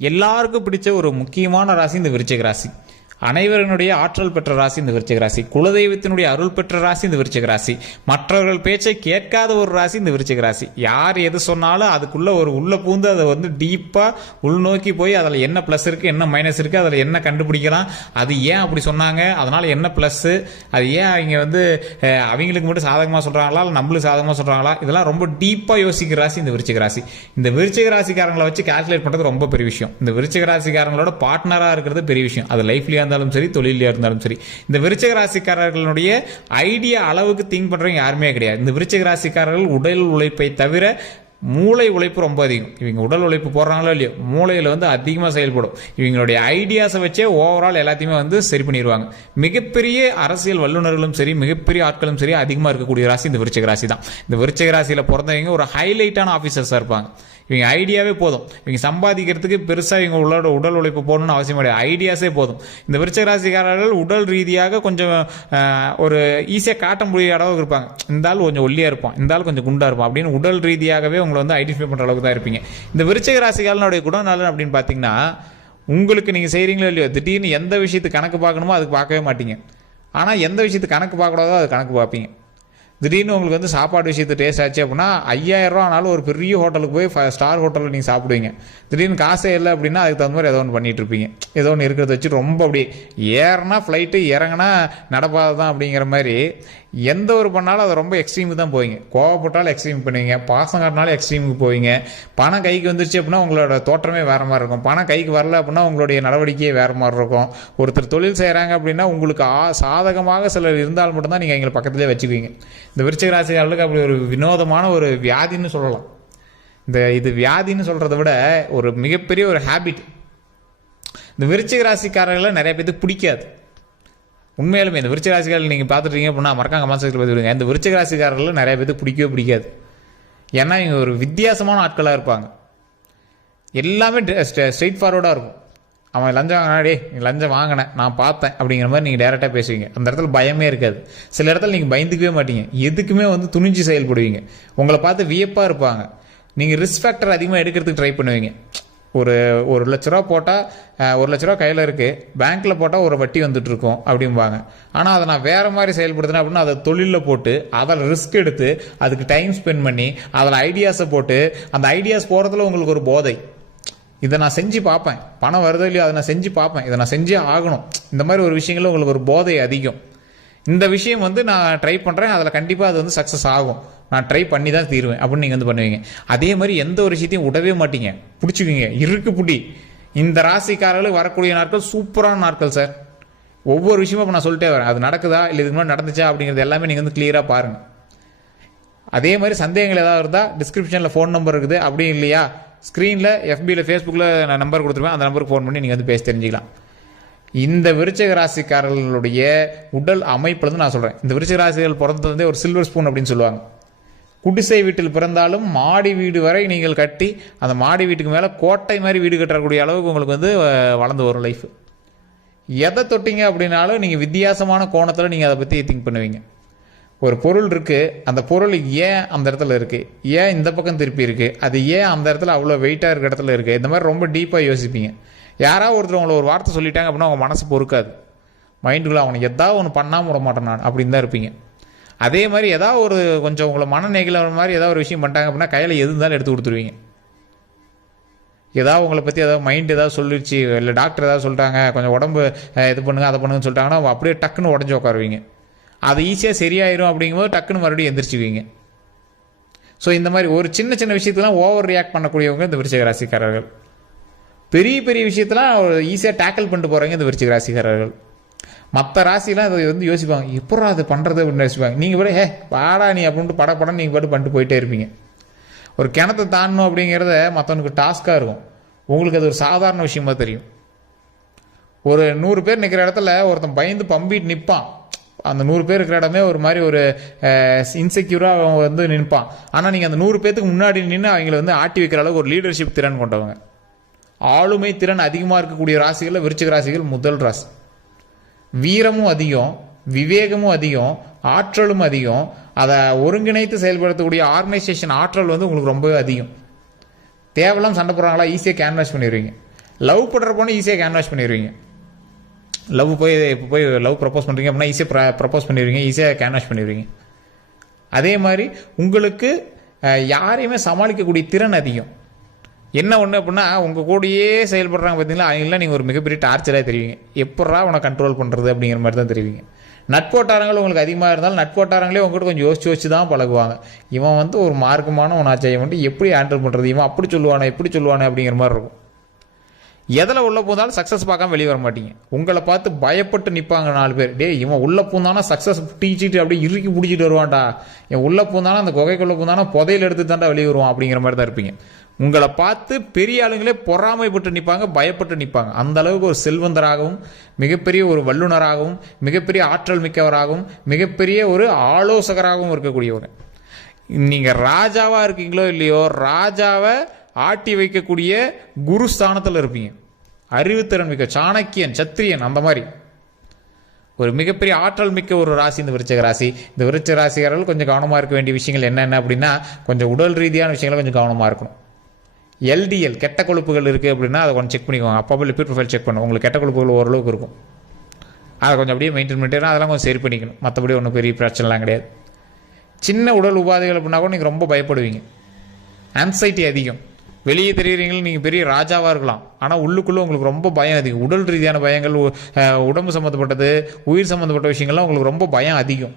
எல்லாருக்கும் பிடிச்ச ஒரு முக்கியமான ராசி இந்த விருச்சிக ராசி. அனைவருடைய ஆற்றல் பெற்ற ராசி இந்த விருச்சிக ராசி. குலதெய்வத்தினுடைய அருள் பெற்ற ராசி இந்த விருச்சிக ராசி. மற்றவர்கள் பேச்சை கேட்காத ஒரு ராசி இந்த விருச்சிக ராசி. யார் எது சொன்னாலும் அதுக்குள்ள உள்ள பூந்து அதை டீப்பா உள்நோக்கி போய் அதில் என்ன பிளஸ் இருக்கு, என்ன மைனஸ் இருக்கு, அதில் என்ன கண்டுபிடிக்கலாம், அது ஏன் அப்படி சொன்னாங்க, அதனால என்ன பிளஸ், அது ஏன் அவங்க அவங்களுக்கு மட்டும் சாதகமாக சொல்றாங்களா இல்லை நம்மளுக்கு சாதகமாக சொல்றாங்களா, இதெல்லாம் ரொம்ப டீப்பா யோசிக்கிற ராசி இந்த விருச்சிக ராசி. இந்த விருச்சிக ராசிக்காரங்களை வச்சு கால்குலேட் பண்றது ரொம்ப பெரிய விஷயம். இந்த விருச்சிக ராசிக்காரங்களோட பார்ட்னரா இருக்கிறது பெரிய விஷயம். அது லைஃப்லயா இருந்தாலும் சரி, தொழிலியா இருந்தாலும் சரி. இந்த விருச்சிக ராசிக்காரர்களுடைய ஐடியா அளவுக்கு திங்க் பண்றவங்க யாருமே கிடையாது. இந்த விருச்சிக ராசிக்காரர்கள் உடல் உழைப்பை தவிர மூளை உழைப்பு ரொம்ப அதிகம். இவங்க உடல் உழைப்பு போடுறாங்களோ இல்லையோ, மூளையில அதிகமாக செயல்படும். இவங்களுடைய ஐடியாஸை வச்சே ஓவரால் எல்லாத்தையுமே சரி பண்ணிடுவாங்க. மிகப்பெரிய அரசியல் வல்லுநர்களும் சரி, மிகப்பெரிய ஆட்களும் சரி, அதிகமாக இருக்கக்கூடிய ராசி இந்த விருச்சிக ராசி தான். இந்த விருச்சிக ராசியில் பிறந்தவங்க ஒரு ஹைலைட்டான ஆஃபீஸர்ஸாக இருப்பாங்க. இவங்க ஐடியாவே போதும். இவங்க சம்பாதிக்கிறதுக்கு பெருசாக இவங்க உடல் உழைப்பு போடணும்னு அவசியம் கிடையாது. ஐடியாஸே போதும். இந்த விருச்சிக ராசிக்காரர்கள் உடல் ரீதியாக கொஞ்சம் ஒரு ஈஸியாக காட்ட முடியாத அளவுக்கு இருப்பாங்க. இந்த ஆள் கொஞ்சம் ஒல்லியா இருப்பான், இந்த ஆள் கொஞ்சம் குண்டா இருப்பான் அப்படின்னு உடல் ரீதியாகவே உங்களை ஐடென்டிஃபை பண்ற அளவுக்கு தான் இருப்பீங்க. இந்த விருச்சிக ராசிக்காரனுடைய குணநலன் அப்படின்னு பார்த்தீங்கன்னா, உங்களுக்கு நீங்க செய்றீங்களோ இல்லையோ, திடீர்னு எந்த விஷயத்துக்கு கணக்கு பார்க்கணுமோ அதுக்கு பார்க்கவே மாட்டீங்க. ஆனால் எந்த விஷயத்துக்கு கணக்கு பார்க்கக்கூடாதோ அது கணக்கு பார்ப்பீங்க. திடீர்னு உங்களுக்கு சாப்பாடு விஷயத்து டேஸ்ட் ஆச்சு அப்படின்னா 5000 ரூபா ஆனாலும் ஒரு பெரிய ஹோட்டலுக்கு போய் 5 ஸ்டார் ஹோட்டலில் நீங்கள் சாப்பிடுவீங்க. திடீர்னு காசே இல்லை அப்படின்னா அதுக்கு தகுந்த மாதிரி ஏதோ ஒன்று பண்ணிட்டு இருப்பீங்க. ஏதோ ஒன்று இருக்கிறத வச்சு ரொம்ப அப்படி ஏறினா ஃப்ளைட்டு, இறங்கினா நடப்பாது தான் அப்படிங்கிற மாதிரி எந்த ஒரு பண்ணாலும் அதை ரொம்ப எக்ஸ்ட்ரீமுக்கு தான் போவீங்க. கோவப்பட்டாலும் எக்ஸ்ட்ரீம் பண்ணுவீங்க, பாசம் காட்டினாலும் எக்ஸ்ட்ரீமுக்கு போவீங்க. பணம் கைக்கு வந்துருச்சு அப்படின்னா உங்களோட தோற்றமே வேறு மாதிரி இருக்கும். பணம் கைக்கு வரல அப்படின்னா உங்களுடைய நடவடிக்கையே வேறு மாதிரி இருக்கும். ஒருத்தர் தொழில் செய்கிறாங்க அப்படின்னா உங்களுக்கு சாதகமாக சிலர் இருந்தால் மட்டும்தான் நீங்கள் எங்களை பக்கத்துலேயே வச்சுக்குவீங்க. இந்த விருச்சிக ராசிக்காரர்களுக்கு அப்படி ஒரு வினோதமான ஒரு வியாதின்னு சொல்லலாம். இது வியாதின்னு சொல்கிறத விட ஒரு மிகப்பெரிய ஒரு ஹேபிட். இந்த விருச்சிக ராசிக்காரர்களை நிறைய பேருக்கு பிடிக்காது. உண்மையாலுமே இந்த விருச்சிக ராசிக்காரர்கள் நீங்கள் பார்த்துட்டீங்க அப்படின்னா மறக்காம கமெண்ட் செக்ஷனில் பார்த்துருங்க. இந்த விருச்சிக ராசிக்காரர்கள் நிறைய பேருக்கு பிடிக்கவே பிடிக்காது. ஏன்னா இவங்க ஒரு வித்தியாசமான ஆட்களாக இருப்பாங்க. எல்லாமே ஸ்ட்ரெயிட் ஃபார்வர்டாக இருக்கும். அவன் லஞ்சம் வாங்கினாடே, நீ லஞ்சம் வாங்கினேன், நான் பார்த்தேன் அப்படிங்கிற மாதிரி நீங்கள் டேரெக்டாக பேசுவீங்க. அந்த இடத்துல பயமே இருக்காது. சில இடத்துல நீங்கள் பயந்துக்கவே மாட்டீங்க. எதுக்குமே துணிஞ்சு செயல்படுவீங்க. உங்களை பார்த்து வியப்பாக இருப்பாங்க. நீங்கள் ரிஸ்க் ஃபேக்டர் அதிகமாக எடுக்கிறதுக்கு ட்ரை பண்ணுவீங்க. ஒரு 1 லட்ச ரூபா போட்டால் 1 லட்ச ரூபா கையில் இருக்குது, பேங்க்கில் போட்டால் ஒரு வட்டி வந்துட்டு இருக்கும் அப்படிம்பாங்க. ஆனால் அதை நான் வேறு மாதிரி செயல்படுத்தினேன் அப்படின்னா அதை தொழிலில் போட்டு அதில் ரிஸ்க் எடுத்து அதுக்கு டைம் ஸ்பெண்ட் பண்ணி அதில் ஐடியாஸை போட்டு அந்த ஐடியாஸ் போகிறதுல உங்களுக்கு ஒரு போதை. இதை நான் செஞ்சு பார்ப்பேன், பணம் வருதோ இல்லையோ அதை நான் செஞ்சு பார்ப்பேன், இதை நான் செஞ்சே ஆகணும், இந்த மாதிரி ஒரு விஷயங்களில் உங்களுக்கு ஒரு போதை அதிகம். இந்த விஷயம் நான் ட்ரை பண்ணுறேன், அதில் கண்டிப்பாக அது சக்ஸஸ் ஆகும், நான் ட்ரை பண்ணி தான் தீருவேன் அப்படின்னு நீங்கள் பண்ணுவீங்க. அதே மாதிரி எந்த ஒரு விஷயத்தையும் விடவே மாட்டீங்க, பிடிச்சிக்குவீங்க இருக்கு புடி. இந்த ராசிக்காரர்களுக்கு வரக்கூடிய நாட்கள் சூப்பரான நாட்கள் சார். ஒவ்வொரு விஷயமும் இப்போ நான் சொல்லிட்டே வரேன், அது நடக்குதா இல்லை இதுக்கு முன்னாடி நடந்துச்சா அப்படிங்கிறது எல்லாமே நீங்கள் கிளியராக பாருங்கள். அதே மாதிரி சந்தேகங்கள் ஏதாவது இருந்தால் டிஸ்கிரிப்ஷனில் ஃபோன் நம்பர் இருக்குது, அப்படி இல்லையா ஸ்க்ரீனில் FBயில் ஃபேஸ்புக்கில் நான் நம்பர் கொடுத்துருவேன், அந்த நம்பருக்கு ஃபோன் பண்ணி நீங்கள் பேசி தெரிஞ்சுக்கலாம். இந்த விருச்சிக ராசிக்காரர்களுடைய உடல் அமைப்புல நான் சொல்கிறேன். இந்த விருச்சிக ராசிகள் பிறந்தது ஒரு சில்வர் ஸ்பூன் அப்படின்னு சொல்லுவாங்க. குடிசை வீட்டில் பிறந்தாலும் மாடி வீடு வரை நீங்கள் கட்டி அந்த மாடி வீட்டுக்கு மேலே கோட்டை மாதிரி வீடு கட்டக்கூடிய அளவுக்கு உங்களுக்கு வளர்ந்து வரும் லைஃப். எதை தொட்டிங்க அப்படின்னாலும் நீங்கள் வித்தியாசமான கோணத்தில் நீங்கள் அதை பற்றி திங்க் பண்ணுவீங்க. ஒரு பொருள் இருக்குது, அந்த பொருள் ஏன் அந்த இடத்துல இருக்குது, ஏன் இந்த பக்கம் திருப்பி இருக்குது, அது ஏன் அந்த இடத்துல அவ்வளோ வெயிட்டாக இருக்க இடத்துல இருக்குது, இந்த மாதிரி ரொம்ப டீப்பாக யோசிப்பீங்க. யாராவது ஒருத்தர் உங்களை ஒரு வார்த்தை சொல்லிட்டாங்க அப்படின்னா அவங்க மனசு பொறுக்காது. மைண்டுக்குள்ள அவனுக்கு எதாவது ஒன்று பண்ணாமல் விட மாட்டேன் நான் அப்படின்னு தான் இருப்பீங்க. அதே மாதிரி ஏதாவது ஒரு கொஞ்சம் உங்களை மன நெகிழ மாதிரி ஏதாவது ஒரு விஷயம் பண்ணிட்டாங்க அப்படின்னா கையில் எது இருந்தாலும் எடுத்து கொடுத்துருவீங்க. ஏதாவது உங்களை பற்றி ஏதாவது மைண்ட் ஏதாவது சொல்லிடுச்சு, இல்லை டாக்டர் ஏதாவது சொல்லிட்டாங்க, கொஞ்சம் உடம்பு இது பண்ணுங்க அதை பண்ணுங்கன்னு சொல்லிட்டாங்கன்னா அப்படியே டக்குன்னு உடஞ்சி உட்காருவீங்க. அது ஈஸியாக சரியாயிரும் அப்படிங்கும்போது டக்குன்னு மறுபடியும் எந்திரிச்சுவீங்க. ஸோ இந்த மாதிரி ஒரு சின்ன சின்ன விஷயத்தெல்லாம் ஓவர் ரியாக்ட் பண்ணக்கூடியவங்க இந்த விருச்சிக ராசிக்காரர்கள். பெரிய பெரிய விஷயத்தெல்லாம் ஈஸியாக டேக்கிள் பண்ணிட்டு போகிறவங்க இந்த விருச்சிக ராசிக்காரர்கள். மற்ற ராசிலாம் அதை யோசிப்பாங்க, எப்போ அது பண்ணுறது அப்படின்னு யோசிப்பாங்க. நீங்கள் கூட வாடா நீ அப்படின்ட்டு படம் நீங்கள் பாட்டு பண்ணிட்டு போயிட்டே இருப்பீங்க. ஒரு கிணத்தை தாண்டணும் அப்படிங்கிறத மற்றவனுக்கு டாஸ்க்காக இருக்கும், உங்களுக்கு அது ஒரு சாதாரண விஷயமா தெரியும். ஒரு 100 பேர் நிற்கிற இடத்துல ஒருத்தன் பயந்து பம்பிட்டு நிற்பான். அந்த 100 பேர் இருக்கிற இடமே ஒரு மாதிரி ஒரு இன்செக்யூராக நிற்பான். ஆனால் நீங்கள் அந்த 100 பேருக்கு முன்னாடி நின்று அவங்களை ஆட்டி வைக்கிற அளவுக்கு ஒரு லீடர்ஷிப் திறன் கொண்டவங்க, ஆளுமை திறன் அதிகமாக இருக்கக்கூடிய ராசிகளில் விருச்சிக ராசிகள் முதல் ராசி. வீரமும் அதிகம், விவேகமும் அதிகம், ஆற்றலும் அதிகம், அதை ஒருங்கிணைத்து செயல்படுத்தக்கூடிய ஆர்கனைசேஷன் ஆற்றல் உங்களுக்கு ரொம்பவே அதிகம். தேவையில்லாம் சண்டை போடுறாங்களா ஈஸியாக கேன்வாஸ் பண்ணிடுவீங்க. லவ் பண்ணுறப்போனே ஈஸியாக கேன்வாஷ் பண்ணிடுவீங்க. இப்போ போய் லவ் ப்ரப்போஸ் பண்ணுறீங்க அப்படின்னா ஈஸியாக ப்ரப்போஸ் பண்ணிடுவீங்க, ஈஸியாக கேன்வாஷ் பண்ணிடுவீங்க. அதே மாதிரி உங்களுக்கு யாரையுமே சமாளிக்கக்கூடிய திறன் அதிகம். என்ன ஒன்று அப்படின்னா உங்கள் கூடயே செயல்படுறாங்க பார்த்தீங்களா, அவங்களாம் நீங்கள் ஒரு மிகப்பெரிய டார்ச்சராக தெரிவிங்க. எப்படா உன கண்ட்ரோல் பண்ணுறது அப்படிங்கிற மாதிரி தான் தெரிவிங்க. நட்போட்டாரங்கள் உங்களுக்கு அதிகமாக இருந்தாலும் நட்போட்டாரங்களே உங்கள்கிட்ட கொஞ்சம் யோசிச்சு தான் பழகுவாங்க. இவன் வந்து ஒரு மார்க்கமான உணாச்சையை வந்து எப்படி ஹேண்டில் பண்ணுறது, இவன் அப்படி சொல்லுவானே எப்படி சொல்லுவானே அப்படிங்கிற மாதிரி இருக்கும். எதில் உள்ளே போந்தாலும் சக்ஸஸ் பார்க்காம வெளியே வர மாட்டீங்க. உங்களை பார்த்து பயப்பட்டு நிற்பாங்க 4 பேர். டே இவன் உள்ளே பூந்தானா சக்ஸஸ் டீச்சிட்டு அப்படியே இறுக்கி பிடிச்சிட்டு வருவான்டா, இவன் உள்ளே பூந்தானா அந்த குகைக்குள்ளே பூந்தானா புதையில் எடுத்து தாண்டா வெளியே வருவான் அப்படிங்கிற மாதிரி தான் இருப்பீங்க. உங்களை பார்த்து பெரிய ஆளுங்களே பொறாமைப்பட்டு நிற்பாங்க, பயப்பட்டு நிற்பாங்க. அந்த அளவுக்கு ஒரு செல்வந்தராகவும் மிகப்பெரிய ஒரு வல்லுநராகவும் மிகப்பெரிய ஆற்றல் மிக்கவராகவும் மிகப்பெரிய ஒரு ஆலோசகராகவும் இருக்கக்கூடியவங்க. நீங்கள் ராஜாவாக இருக்கீங்களோ இல்லையோ, ராஜாவை ஆட்டி வைக்கக்கூடிய குரு ஸ்தானத்தில் இருப்பீங்க. அறிவுத்திறன் மிக்க சாணக்கியன், சத்திரியன், அந்த மாதிரி ஒரு மிகப்பெரிய ஆற்றல் மிக்க ஒரு ராசி இந்த விருச்சிக ராசி. இந்த விருச்சிக ராசிக்காரர்கள் கொஞ்சம் கவனமாக இருக்க வேண்டிய விஷயங்கள் என்னென்ன அப்படின்னா, கொஞ்சம் உடல் ரீதியான விஷயங்களை கொஞ்சம் கவனமாக இருக்கணும். எல்டிஎல் கெட்ட கொழுப்புகள் இருக்குது அப்படின்னா அதை கொஞ்சம் செக் பண்ணிக்கோங்க. அப்போ லிப்பிட் ப்ரொஃபைல் செக் பண்ணுவோம். உங்களுக்கு கெட்ட கொழுப்புகள் ஓரளவுக்கு இருக்கும், அதை கொஞ்சம் அப்படியே மெயின்டைன் பண்ணிட்டு அதெல்லாம் கொஞ்சம் சரி பண்ணிக்கணும். மற்றபடி ஒன்றும் பெரிய பிரச்சனைலாம் கிடையாது. சின்ன உடல் உபாதைகள் அப்படின்னா கூட நீங்கள் ரொம்ப பயப்படுவீங்க. ஆன்சைட்டி அதிகம். வெளியே தெரியுறீங்களும் நீங்கள் பெரிய ராஜாவாக இருக்கலாம், ஆனால் உள்ளுக்குள்ளே உங்களுக்கு ரொம்ப பயம் அதிகம். உடல் ரீதியான பயங்கள், உடம்பு சம்மந்தப்பட்டது, உயிர் சம்மந்தப்பட்ட விஷயங்கள்லாம் உங்களுக்கு ரொம்ப பயம் அதிகம்.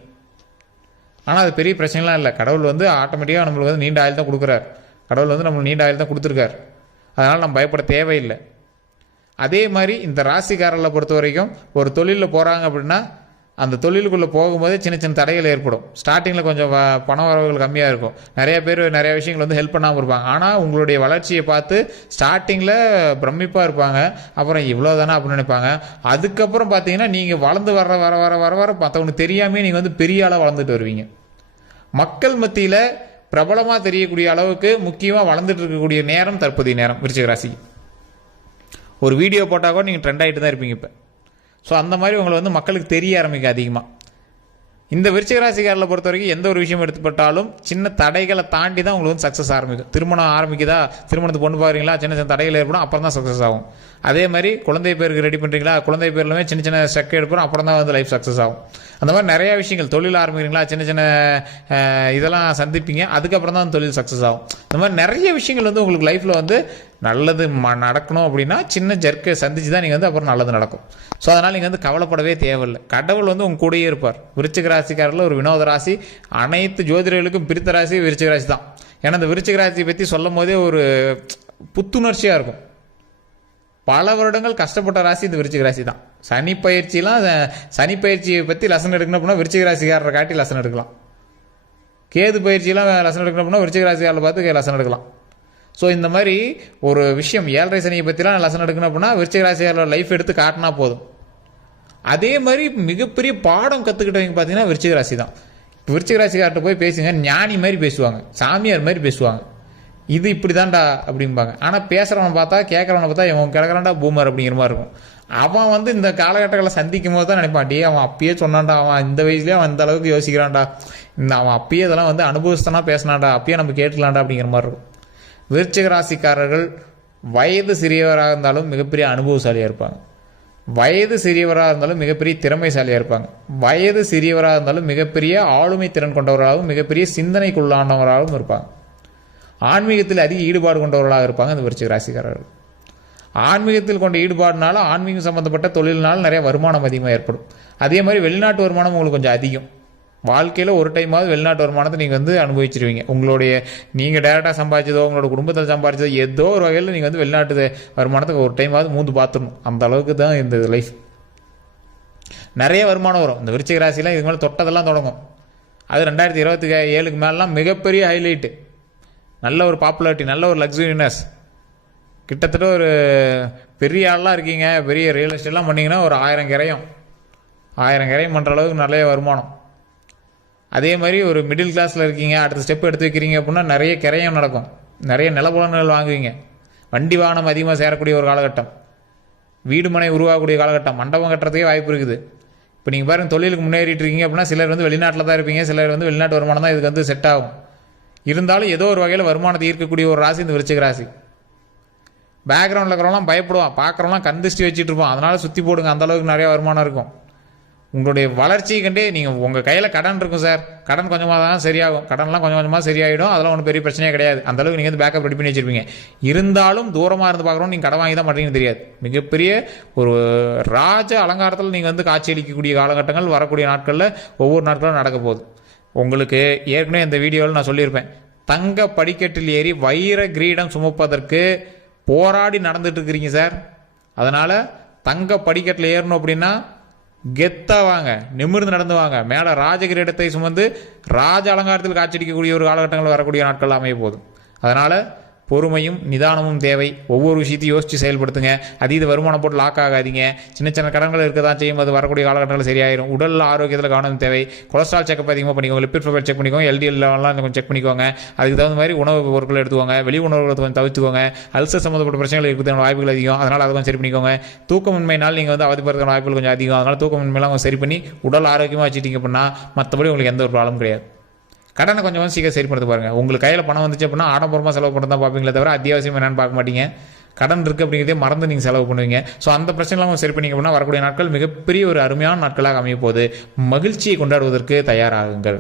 ஆனால் அது பெரிய பிரச்சனைலாம் இல்லை. கடவுள் வந்து ஆட்டோமேட்டிக்காக நம்மளுக்கு வந்து நீண்ட ஆயுள் தான் கொடுக்குறாரு. கடவுள் வந்து நம்மளுக்கு நீண்ட ஆயுள் தான் கொடுத்துருக்காரு. அதனால் நம்ம பயப்பட தேவையில்லை. அதே மாதிரி இந்த ராசிக்காரர்களை பொறுத்த வரைக்கும் ஒரு தொழிலில் போகிறாங்க அப்படின்னா அந்த தொழிலுக்குள்ளே போகும்போதே சின்ன சின்ன தடைகள் ஏற்படும். ஸ்டார்டிங்கில் கொஞ்சம் பண வரவுகள் கம்மியாக இருக்கும். நிறைய பேர் நிறைய விஷயங்கள் வந்து ஹெல்ப் பண்ணாமல் இருப்பாங்க. ஆனால் உங்களுடைய வளர்ச்சியை பார்த்து ஸ்டார்டிங்கில் பிரமிப்பாக இருப்பாங்க. அப்புறம் இவ்வளோ தானே அப்படின்னு நினைப்பாங்க. அதுக்கப்புறம் பார்த்தீங்கன்னா நீங்கள் வளர்ந்து வர வர வர வர வர மற்றவங்களுக்கு தெரியாமே நீங்கள் வந்து பெரிய ஆளாக வளர்ந்துட்டு வருவீங்க. மக்கள் மத்தியில் பிரபலமாக தெரியக்கூடிய அளவுக்கு முக்கியமாக வளர்ந்துட்டு இருக்கக்கூடிய நேரம் தற்போதைய நேரம் விருச்சிக ராசி. ஒரு வீடியோ போட்டால் கூட நீங்கள் ட்ரெண்ட் ஆகிட்டு தான் இருப்பீங்க இப்போ. ஸோ அந்த மாதிரி உங்களை வந்து மக்களுக்கு தெரிய ஆரம்பிக்க அதிகமாக. இந்த விருச்சிக ராசிக்காரர்களை பொறுத்த வரைக்கும் எந்த ஒரு விஷயம் எடுத்துப்பட்டாலும் சின்ன தடைகளை தாண்டி தான் உங்களுக்கு வந்து சக்ஸஸ் ஆரம்பிக்கும். திருமணம் ஆரம்பிக்குதா, திருமணத்துக்கு பொண்ணு பார்க்குறீங்களா, சின்ன சின்ன தடைகள் ஏற்படும், அப்புறம் தான் சக்ஸஸ் ஆகும். அதே மாதிரி குழந்தை பேருக்கு ரெடி பண்ணுறீங்களா, குழந்தை பேர்லுமே சின்ன சின்ன ஸ்டெக் எடுப்போம், அப்புறம் தான் வந்து லைஃப் சக்ஸஸ் ஆகும். அந்த மாதிரி நிறையா விஷயங்கள், தொழில் ஆரம்பிக்கிறீங்களா, சின்ன சின்ன இதெல்லாம் சந்திப்பீங்க, அதுக்கப்புறம் தான் தொழில் சக்ஸஸ் ஆகும். இந்த மாதிரி நிறைய விஷயங்கள் வந்து உங்களுக்கு லைஃப்பில் வந்து நல்லது நடக்கணும் அப்படின்னா சின்ன ஜர்க்கை சந்திச்சு தான் நீங்கள் வந்து அப்புறம் நல்லது நடக்கும். ஸோ அதனால் நீங்கள் வந்து கவலைப்படவே தேவையில்லை. கடவுள் வந்து உங்கள் கூடயே இருப்பார். விருச்சிக ராசிக்காரில் ஒரு வினோத ராசி, அனைத்து ஜோதிடர்களுக்கும் பிரித்த ராசி விருச்சிக ராசி தான். ஏன்னா இந்த விருச்சிக ராசியை பற்றி சொல்லும் போதே ஒரு புத்துணர்ச்சியாக இருக்கும். பல வருடங்கள் கஷ்டப்பட்ட ராசி இந்த விருச்சிக ராசி தான். சனி பயிற்சியை பற்றி லெசன் எடுக்கணும் அப்படின்னா விருச்சிக ராசிக்காரரை காட்டி லெசன் எடுக்கலாம். கேது பயிற்சியெல்லாம் லெசன் எடுக்கணும் அப்படின்னா விருச்சிக ராசிக்காரில் பார்த்து லெசன் எடுக்கலாம். ஸோ இந்த மாதிரி ஒரு விஷயம் 7.5 சனியை பற்றிலாம் லெசன் எடுக்கணும் அப்படின்னா விருச்சிக ராசிக்காரோட லைஃப் எடுத்து காட்டினா போதும். அதே மாதிரி மிகப்பெரிய பாடம் கற்றுக்கிட்டவங்க பார்த்தீங்கன்னா விருச்சிக ராசி தான். இப்போ விருச்சிக ராசிக்கார்ட்ட போய் பேசுங்க, ஞானி மாதிரி பேசுவாங்க, சாமியார் மாதிரி பேசுவாங்க. இது இப்படி தான்டா அப்படிம்பாங்க. ஆனால் பேசுகிறவனை பார்த்தா கேட்குறவனை பார்த்தா இவன் கிடக்கிறான்டா பூமர் அப்படிங்கிற மாதிரி இருக்கும். அவன் வந்து இந்த காலகட்டங்களை சந்திக்கும் போது தான் நினைப்பான்டி, அவன் அப்பயே சொன்னான்டா, அவன் இந்த வயசுலேயே அவன் இந்த அளவுக்கு யோசிக்கிறான்டா, அவன் அப்பயே இதெல்லாம் வந்து அனுபவிச்சுதானா பேசினான்டா, அப்பயே நம்ம கேட்டுக்கலாம்டா அப்படிங்கிற மாதிரி இருக்கும். விருச்சிக ராசிக்காரர்கள் வயது சிறியவராக இருந்தாலும் மிகப்பெரிய அனுபவசாலியாக இருப்பாங்க. வயது சிறியவராக இருந்தாலும் மிகப்பெரிய திறமைசாலியாக இருப்பாங்க. வயது சிறியவராக இருந்தாலும் மிகப்பெரிய ஆளுமை திறன் கொண்டவராகவும் மிகப்பெரிய சிந்தனைக்குள்ளானவராகவும் இருப்பாங்க. ஆன்மீகத்தில் அதிக ஈடுபாடு கொண்டவர்களாக இருப்பாங்க இந்த விருச்சிக ராசிக்காரர்கள். ஆன்மீகத்தில் கொண்ட ஈடுபாடுனால ஆன்மீகம் சம்மந்தப்பட்ட தொழில்னால நிறைய வருமானம் அதிகமாக ஏற்படும். அதே மாதிரி வெளிநாட்டு வருமானம் உங்களுக்கு கொஞ்சம் அதிகம். வாழ்க்கையில் ஒரு டைமாவது வெளிநாட்டு வருமானத்தை நீங்கள் வந்து அனுபவிச்சிருவீங்க. நீங்கள் டேரெக்டாக சம்பாதிச்சதோ உங்களோட குடும்பத்தில் சம்பாதிச்சதோ ஏதோ ஒரு வகையில் நீங்கள் வந்து வெளிநாட்டு வருமானத்துக்கு ஒரு டைமாவது மூந்து பார்த்துடணும். அந்த அளவுக்கு தான் இந்த லைஃப். நிறைய வருமானம் வரும். இந்த விருச்சிக ராசிலாம் இதுக்கு மேலே தொட்டதெல்லாம் தொடங்கும். அது 2027க்கு மேலாம் மிகப்பெரிய ஹைலைட்டு. நல்ல ஒரு பாப்புலாரிட்டி, நல்ல ஒரு லக்ஸுரினஸ். கிட்டத்தட்ட ஒரு பெரிய ஆள்லாம் இருக்கீங்க, பெரிய ரியல் எஸ்டேட்லாம் பண்ணிங்கன்னா ஒரு 1000 கிரையம் பண்ணுற அளவுக்கு நிறைய வருமானம். அதே மாதிரி ஒரு மிடில் கிளாஸில் இருக்கீங்க, அடுத்த ஸ்டெப் எடுத்து வைக்கிறீங்க அப்படின்னா நிறைய கிரையம் நடக்கும். நிறைய நிலப்புலன்கள் வாங்குவீங்க. வண்டி வாகனம் அதிகமாக சேரக்கூடிய ஒரு காலகட்டம். வீடு மனை உருவாகக்கூடிய காலகட்டம். மண்டபம் கட்டுறதுக்கே வாய்ப்பு இருக்குது. இப்போ நீங்கள் பாருங்கள், தொழிலுக்கு முன்னேறிட்டு இருக்கீங்க அப்படின்னா சிலர் வந்து வெளிநாட்டில் தான் இருப்பீங்க, சிலர் வந்து வெளிநாட்டு வருமானம் தான் இதுக்கு வந்து செட் ஆகும். இருந்தாலும் ஏதோ ஒரு வகையில் வருமானத்தை ஈர்க்கக்கூடிய ஒரு ராசி இந்த விருச்சிக ராசி. பேக்ரவுண்டில் இருக்கிறவங்களாம் பயப்படுவான், பார்க்குறவங்களாம் கந்திஷ்டி வச்சுட்டு இருப்பான். அதனால் சுற்றி போடுங்க, அந்தளவுக்கு நிறைய வருமானம் இருக்கும். உங்களுடைய வளர்ச்சியை கண்டே நீங்கள் உங்கள் கையில் கடன் இருக்கும் சார், கடன் கொஞ்சமாக தான் சரியாகும், கடன்லாம் கொஞ்சம் கொஞ்சமாக சரியாயிடும், அதெல்லாம் ஒன்றும் பெரிய பிரச்சனையே கிடையாது. அந்தளவுக்கு நீங்கள் வந்து பேக்கப் ரெடி பண்ணி வச்சுருப்பீங்க. இருந்தாலும் தூரமாக இருந்து பார்க்குறோம், நீங்கள் கடன் வாங்கி தான் பண்ணுறீங்கன்னு தெரியாது. மிகப்பெரிய ஒரு ராஜ அலங்காரத்தில் நீங்கள் வந்து காட்சியளிக்கக்கூடிய காலகட்டங்கள் வரக்கூடிய நாட்களில் ஒவ்வொரு நாட்களும் நடக்க போகுது. உங்களுக்கு ஏற்கனவே இந்த வீடியோவில் நான் சொல்லியிருப்பேன், தங்க படிக்கட்டில் ஏறி வைர கிரீடம் சுமப்பதற்கு போராடி நடந்துட்டு இருக்கிறீங்க சார். அதனால் தங்க படிக்கட்டில் ஏறணும் அப்படின்னா கெத்தா வாங்க, நிமிர்ந்து நடந்து வாங்க. மேலே ராஜகிரீடத்தை சுமந்து ராஜ அலங்காரத்தில் காட்சியடிக்கக்கூடிய ஒரு காலகட்டங்கள் வரக்கூடிய நாட்கள் அமைய போதும். அதனால் பொறுமையும் நிதானமும் தேவை. ஒவ்வொரு விஷயத்தையும் யோசித்து செயல்படுத்துங்க. அதீத வருமானம் போட்டு லாக் ஆகாதீங்க. சின்ன சின்ன கடன்கள் இருக்க தான் செய்யும், அது வரக்கூடிய காலகட்டங்கள் சரியாயிரும். உடல் ஆரோக்கியத்தில் கவனம் தேவை. கொலஸ்ட்ரால் செக்அப் அதிகமாக பண்ணிக்கோங்க, லிப்பிட் ப்ரொஃபைல் செக் பண்ணிக்கோங்க, LDL லெவல்லாம் கொஞ்சம் செக் பண்ணிக்கோங்க. அதுக்கு தகுந்த மாதிரி உணவு பொருட்களை எடுத்துக்கோங்க, வெளி உணவுகளை கொஞ்சம் தவிர்த்துக்கோங்க. அல்சர் சம்மந்தப்பட்ட பிரச்சனைகள் இருக்கிற வாய்ப்புகள் அதிகம், அதனால் அதை கொஞ்சம் சரி பண்ணிக்கோங்க. தூக்கமின்மையினால் நீங்கள் வந்து அவதிப்படுற வாய்ப்புகள் கொஞ்சம் அதிகம், அதனால் தூக்கமின்மையெல்லாம் கொஞ்சம் சரி பண்ணி உடல் ஆரோக்கியமாக வச்சுட்டீங்க அப்படின்னா மற்றபடி உங்களுக்கு எந்த ஒரு ப்ராப்ளம் கிடையாது. கடனை கொஞ்சம் சீக்கிரம் சரி பண்ணுறது பாருங்கள். உங்களுக்கு கையில் பணம் வந்துச்சு அப்படின்னா ஆடம்பரமாக செலவு பண்ண தான் பார்ப்பீங்களே தவிர அத்தியாவசியம் என்னென்னு பார்க்க மாட்டீங்க. கடன் இருக்குது அப்படிங்கிறதே மறந்து நீங்கள் செலவு பண்ணுவீங்க. ஸோ அந்த பிரச்சனைலாம் சரி பண்ணிங்க அப்படின்னா வரக்கூடிய நாட்கள் மிகப்பெரிய ஒரு அருமையான நாட்களாக அமைய போது மகிழ்ச்சியை கொண்டாடுவதற்கு தயாராகுங்கள்.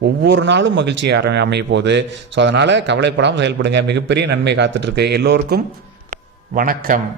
ஒவ்வொரு நாளும் மகிழ்ச்சி அமைய போகுது. ஸோ அதனால் கவலைப்படாமல் செயல்படுங்க. மிகப்பெரிய நன்மை காத்துட்ருக்கு. எல்லோருக்கும் வணக்கம்.